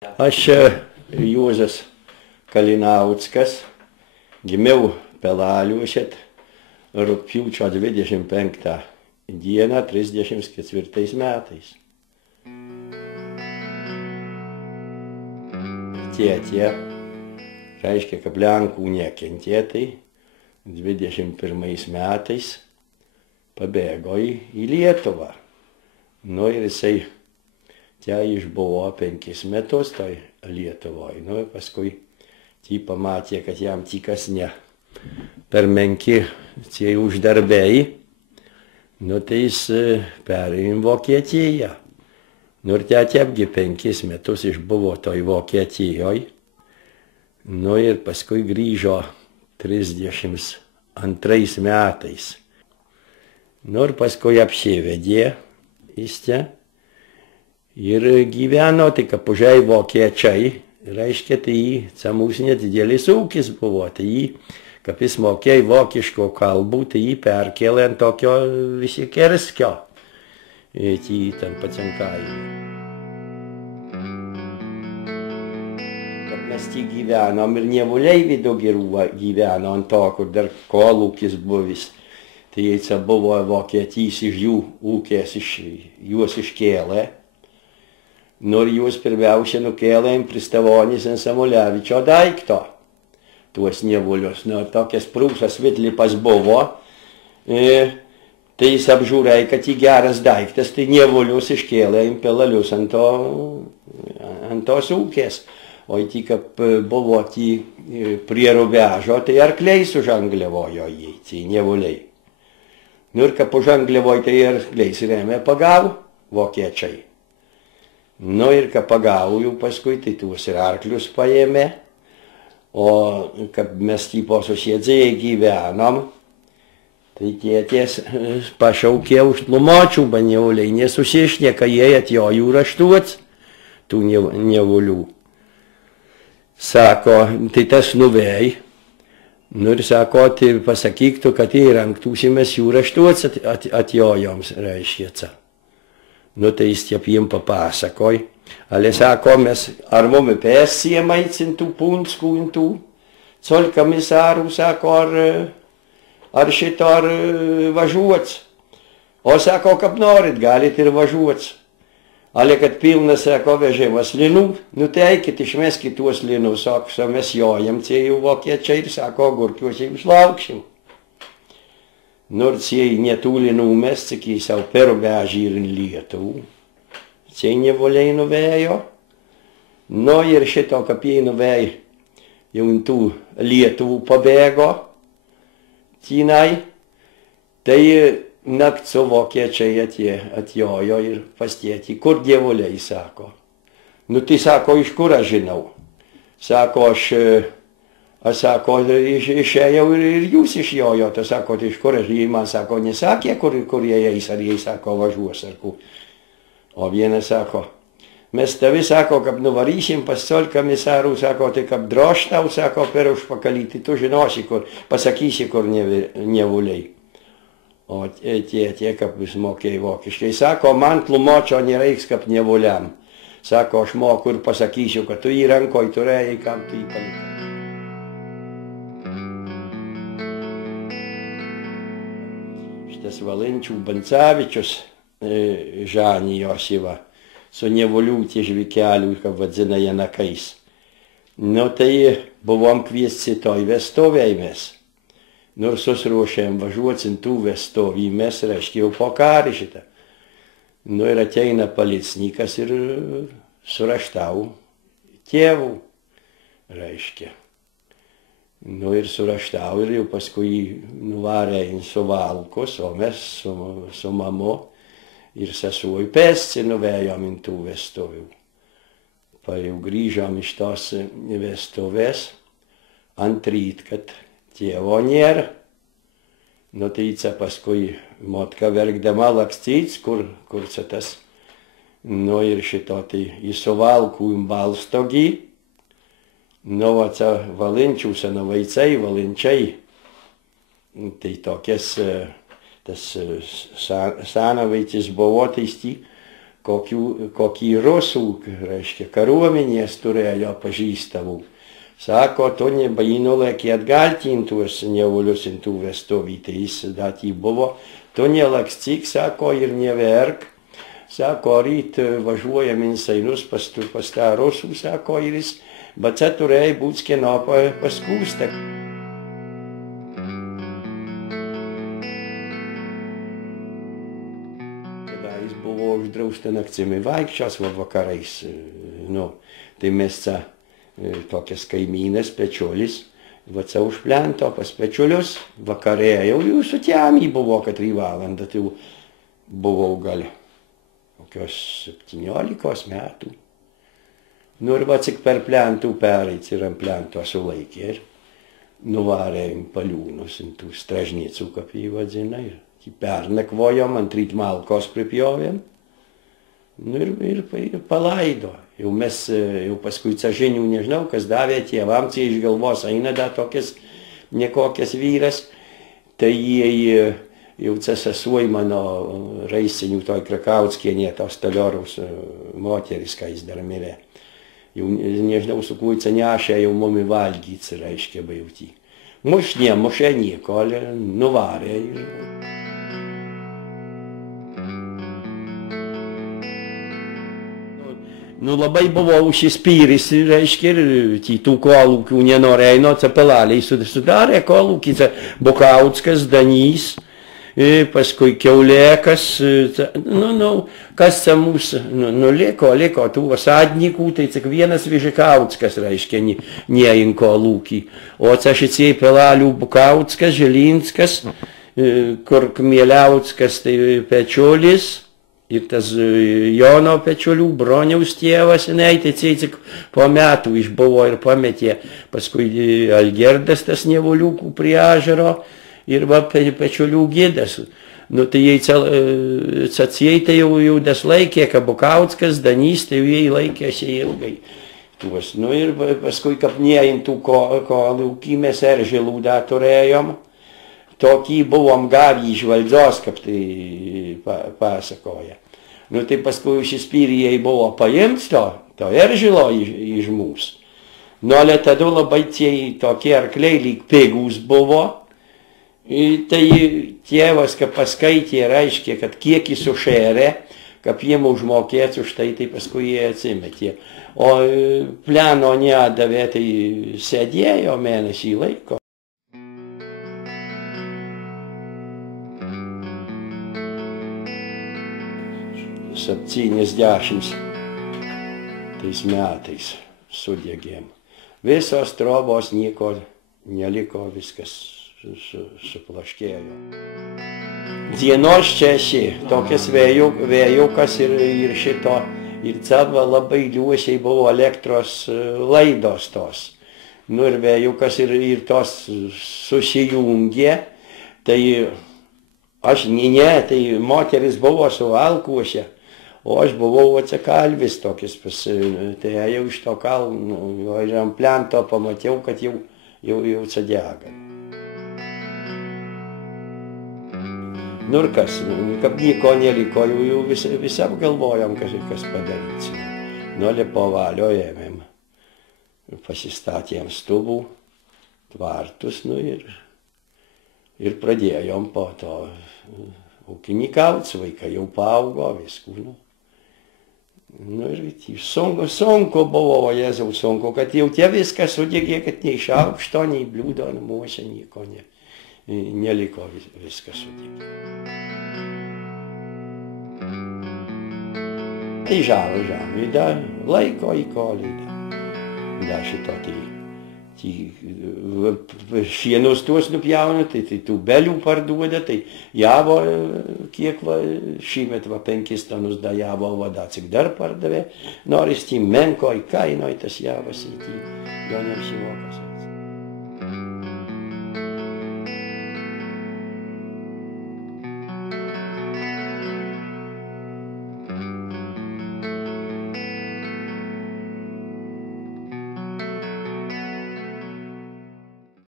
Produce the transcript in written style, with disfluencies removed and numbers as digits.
Aš Juozas Kalinauckas, gimiau Pelaliuošet rugpjūčio 25 dieną 34 metais. Tėtė, reiškia, kad Lenkų nekentėtai, 21 metais pabėgo į Lietuvą. Nu ir jisai čia išbuvo 5 metus toj Lietuvoj. Nu ir paskui jį pamatė, kad jam tikas ne per menki tie uždarbei. Nu tai jis perėjo į Vokietiją. Nu ir tėtė apgi 5 metus išbuvo toj Vokietijoj. Nu ir paskui grįžo 32 metais. Nu ir paskui apsivedė jis čia. Ir gyveno, tai kapužiai vokiečiai, reiškia, tai jį mūsų nedidelis ūkis buvo, tai jį, kaip jis mokėjo vokiško kalbų, tai jį perkėlė ant tokio visi kerskio, į ten pacinkajį. Kad mes jį gyvenom ir Nievuliai vidu gyveno ant to, kur dar kolūkis buvis, tai jie buvo vokietys iš jų ūkės, juos iškėlė. Nu ir jūs pirmiausia nukėlėm Pristavonys ant Samulevičio daikto, tuos Nievulius. Nu, tokias prūsas Vitlipas buvo, tai jis apžiūrėjo, kad jį geras daiktas, tai Nievulius iškėlėm Pelalius ant tos ūkės. O tik buvo prie rubežo, tai arkliai sužangliavojo jį, tai Nievuliai. Nu ir kad užangliavojo, tai arkliais remė pagavo vokiečiai. Nu ir kad pagavo jų paskui, tai tuos ir arklius paėmė, o kad mes tipo susėdzėjai gyvenom, tai tėtės pašaukė už tlumočių Nievuliai, nesusišneka, jie atėjo jų raštuot, tų Nievulių. Sako, tai tas nuvei, nu ir sako, tai pasakyk tu, kad įrengtūsimės jų raštuot atėjo joms, reiškia. Nu tai jis tiep jiem papasakoj. Ale sako, mes ar mumi pēsiem aicintų punskų intų, colkamisarų, sako, ar šito ar važiuots. O sako, kaip norit, galit ir važiuots. Ale kad pilnas, sako, vežimas linų, nu tai eikit, išmeskit tuos linus, sako, mes jojam, čia jau vokiečiai ir sako, agurkiuose jūs laukšim. Nors jie netūli numest, sakai, savo per rubežį ir Lietuvų. Čia Nievuliai nuvėjo. Nu ir šito, kaip jie nuvėjo, jau tų Lietuvų pabėgo. Tinai. Tai nakts vokiečiai atjojo ir pastėti, kur Dievuliai, sako. Nu tai sako, iš kur aš žinau. Sako, aš sako, išėjau ir jūs išjojot, sako, tai iš kur aš, jie man sako, nesakė, kur jie eis, ar jie, sako, važiuos, ar kur. O vienas sako, mes tavi, sako, kaip nuvarysim pas colkamisarų, sako, tai kaip droštau, sako, per užpakalį, tai tu žinosi, kur, pasakysi, kur Nievuliai. O tie, kaip vis mokėjai vokiškai, sako, man tlumočio nereiks kaip Nievuliam. Sako, aš moku ir pasakysiu, kad tu jį rankoj turėjai, kam tu jį palikai. Valinčių Bancevičius Žanijos įva, su Nievulių tie žvikelių, kaip vadzina janakais. Nu tai buvom kviesti toj vestovėj mes. Nu ir susiruošėm važiuoti tų vestovį mes, reiškia, jau po karį šitą. Nu ir ateina policnikas ir suraštau tėvų, reiškia. Nu ir suraštau ir jau paskui nuvarė į Suvalkus, o mes su mamu ir sesuo į pėsti nuvėjom į tų vestuvių. Jau grįžom iš tos vestuvės, ant ryt, kad tėvo nėra. Nu tai paskui motka verkdama lakstyts, kur tas. Nu ir šito tai į Suvalkų į Balstogį. Nu, Valinčių senavaicai, Valinčiai, tai tokias, tas senavaitis buvo, tai kokį rusų, reiškia, kariuomenės turėjo pažįstamų. Sako, to nebainolėkį atgaltintuos nevulius intų vestovytais, dat jį buvo, to nelakstyk, sako, ir neverk. Sako, ryt važiuojam insainus pas tą rusų, sako, ir jis, bet čia turėjo būt kieno paskūsta. Kada jis buvo uždrausta naktimi vaikščios vakarais, tai mes čia tokias kaimynės, Pečiolis, va čia už plento pas Pečiulius, vakarė jau jūsų tėmį buvo 4 valandą, tai jau buvau gal kokios 17 metų. Nu ir va cik per plentų pereits ir ant plento sulaikė ir nuvarė į Paliūnus, į tų Stražnicų, kaip jį vadina, ir pernakvojom, ant ryt malkos pripjovėm. Nu ir palaido. Jau mes, jau paskui cažinių nežinau, kas davė tėvams, jie iš galvos eina da tokias, nekokias vyras, tai jie jau sesuoj mano Raisinių, toj Krakautskienė, tos Stolioriaus moteris, kai jis dar mirė. Jau nežinau, su kuo nešė, jau mumi valgyts, reiškia, bajauti. Mušė nieko, nuvarė. Nu labai buvau užsispyris, reiškia, ir tų kolūkių nenorėjo, cepelaliai sudarė kolūkį, Bukautskas, Danys, paskui Kiaulėkas, kas čia mūsų, liko tų vasadnikų, tai tik vienas Vyžikautskas, reiškia, nein kolūkį, o čia šitie pelalių Bukautskas, Žilinskas, kur Kmieliauskas, tai Pečiolis, ir tas Jono Pečiulių, Broniaus tėvas, tai tik po metų išbuvo ir pametė, paskui Algerdas tas Nevuliukų prie ežero, ir va Pečiulių gidas. Nu tai jie tai jau das laikė, kad Bukautskas, Danys, tai jie laikėsi ilgai. Tuos. Nu ir paskui kapnėjintų kolūkį mes Eržilų da turėjom. Tokį buvom gavę iš valdžios, kaip tai pasakoja. Nu tai paskui užsispyrė buvo paimti to Eržilo iš mūsų. Nu, ale tada labai tie tokie arkliai lyg pigus buvo. Tai tėvas, kad paskaitė, reiškia, kad kiek jis sušėrė, kad jiem užmokėt už tai, tai paskui jie atsimetė. O pleno nedavė, tai sėdėjo mėnesį laiko. 70 tais metais sudegėm. Visos trobos nieko neliko, viskas suplaškėjo. Dienos čia esi, tokias vėjukas ir šito, ir cava labai liuosiai buvo elektros laidos tos. Nu ir vėjukas ir tos susijungė, tai aš tai moteris buvo su alkuose. O aš buvau atsikalvis tokis, tai jau iš to kalno, ir ant plento pamačiau, kad jau dega. Nu ir kas, kad nieko neliko, jau visi apgalvojom, kas padaryti. Nu, po valio ėmėm, pasistatėm stubų, tvartus, nu ir pradėjom po to ūkininkauti, vaikai jau paaugo, viskų, nu. Nu ir sunku buvo, o Jėzau sunku, kad jau tie viskas sudegė, kad nei šaukšto, nei bliūdo namuose, nieko neliko, viskas sudegė. Tai žarų, da laiko į kolį, da šito šienus tuos nupjauna, tai tų belių parduoda, tai javo, kiek šįmet 5 tonus da javo vada, cik dar pardavė, noris tį menkoj kainoj tas javas, jo neapsimokas.